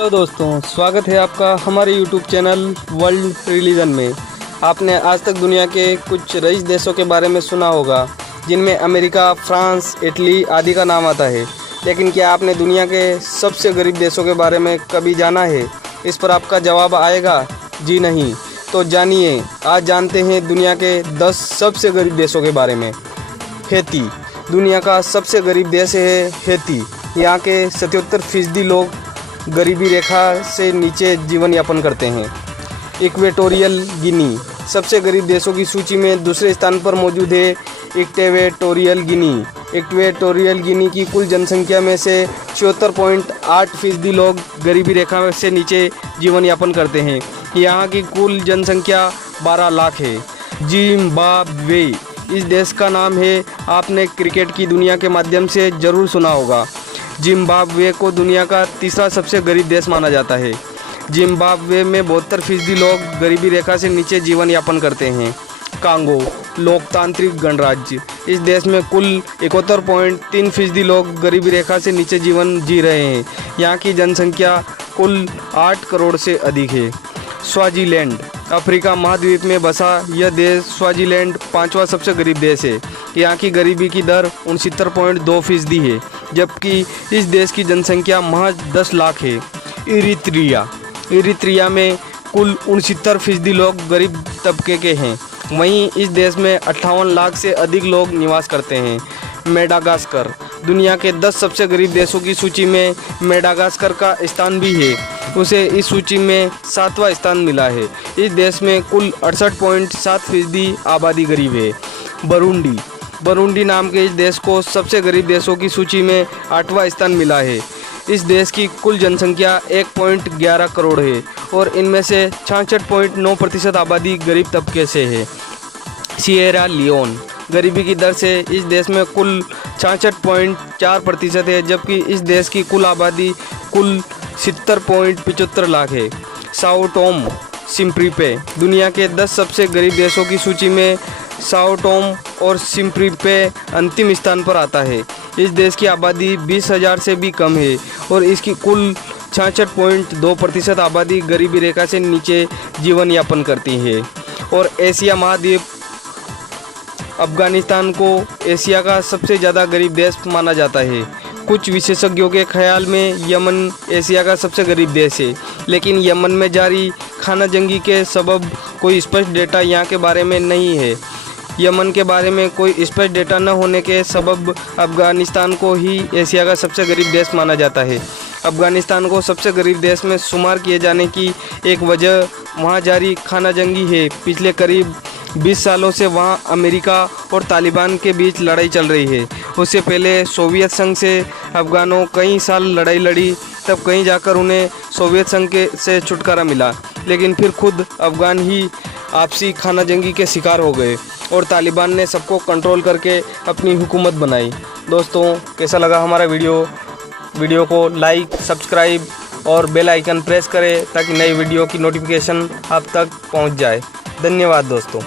Hello दोस्तों, स्वागत है आपका हमारे YouTube चैनल वर्ल्ड रिलीजन में। आपने आज तक दुनिया के कुछ रईस देशों के बारे में सुना होगा, जिनमें अमेरिका, फ्रांस, इटली आदि का नाम आता है। लेकिन क्या आपने दुनिया के सबसे गरीब देशों के बारे में कभी जाना है? इस पर आपका जवाब आएगा जी नहीं। तो जानिए, आज जानते हैं दुनिया के 10 सबसे गरीब देशों के बारे में। हैती दुनिया का सबसे गरीब देश है हैती। यहाँ के 77% लोग गरीबी रेखा से नीचे जीवन यापन करते हैं। इक्वेटोरियल गिनी सबसे गरीब देशों की सूची में दूसरे स्थान पर मौजूद है। इक्वेटोरियल गिनी की कुल जनसंख्या में से 74.8% लोग गरीबी रेखा से नीचे जीवन यापन करते हैं। यहाँ की कुल जनसंख्या 12 लाख है। जिम्बाब्वे इस देश का नाम है, आपने क्रिकेट की दुनिया के माध्यम से ज़रूर सुना होगा। जिम्बाब्वे को दुनिया का तीसरा सबसे गरीब देश माना जाता है। जिम्बाब्वे में 72% लोग गरीबी रेखा से नीचे जीवन यापन करते हैं। कांगो लोकतांत्रिक गणराज्य इस देश में कुल 71.3% लोग गरीबी रेखा से नीचे जीवन जी रहे हैं। यहाँ की जनसंख्या कुल 8 करोड़ से अधिक है। स्वाजीलैंड अफ्रीका महाद्वीप में बसा यह देश स्वाजीलैंड 5वां सबसे गरीब देश है। यहाँ की गरीबी की दर 69.2% है, जबकि इस देश की जनसंख्या महज 10 लाख है। इरित्रिया में कुल 69% लोग गरीब तबके के हैं। वहीं इस देश में 58 लाख से अधिक लोग निवास करते हैं। मेडागास्कर दुनिया के 10 सबसे गरीब देशों की सूची में मेडागास्कर का स्थान भी है। उसे इस सूची में 7वां स्थान मिला है। इस देश में कुल 68.7% आबादी गरीब है। बरूंडी नाम के इस देश को सबसे गरीब देशों की सूची में 8वां स्थान मिला है। इस देश की कुल जनसंख्या 1.11 करोड़ है और इनमें से 66.9% आबादी गरीब तबके से है। सिएरा लियोन गरीबी की दर से इस देश में कुल 66.4% है, जबकि इस देश की कुल आबादी कुल 70.75 लाख है। साओ टोम सिम्प्रीपे दुनिया के 10 सबसे गरीब देशों की सूची में साओ टोम और सिम्प्रीपे अंतिम स्थान पर आता है। इस देश की आबादी 20,000 से भी कम है और इसकी कुल 66.2% आबादी गरीबी रेखा से नीचे जीवन यापन करती है। और एशिया महाद्वीप अफगानिस्तान को एशिया का सबसे ज़्यादा गरीब देश माना जाता है। कुछ विशेषज्ञों के ख्याल में यमन एशिया का सबसे गरीब देश है, लेकिन यमन में जारी खाना जंगी के सबब कोई स्पष्ट डेटा यहाँ के बारे में नहीं है। यमन के बारे में कोई स्पष्ट डेटा न होने के सबब अफगानिस्तान को ही एशिया का सबसे गरीब देश माना जाता है। अफगानिस्तान को सबसे गरीब देश में शुमार किए जाने की एक वजह वहाँ जारी खाना जंगी है। पिछले करीब 20 सालों से वहाँ अमेरिका और तालिबान के बीच लड़ाई चल रही है। उससे पहले सोवियत संघ से अफगानों कई साल लड़ाई लड़ी, तब कहीं जाकर उन्हें सोवियत संघ से छुटकारा मिला, लेकिन फिर खुद अफगान ही आपसी खाना जंगी के शिकार हो गए और तालिबान ने सबको कंट्रोल करके अपनी हुकूमत बनाई। दोस्तों, कैसा लगा हमारा वीडियो को लाइक, सब्सक्राइब और बेल आइकन प्रेस करें ताकि नई वीडियो की नोटिफिकेशन आप तक पहुंच जाए। धन्यवाद दोस्तों।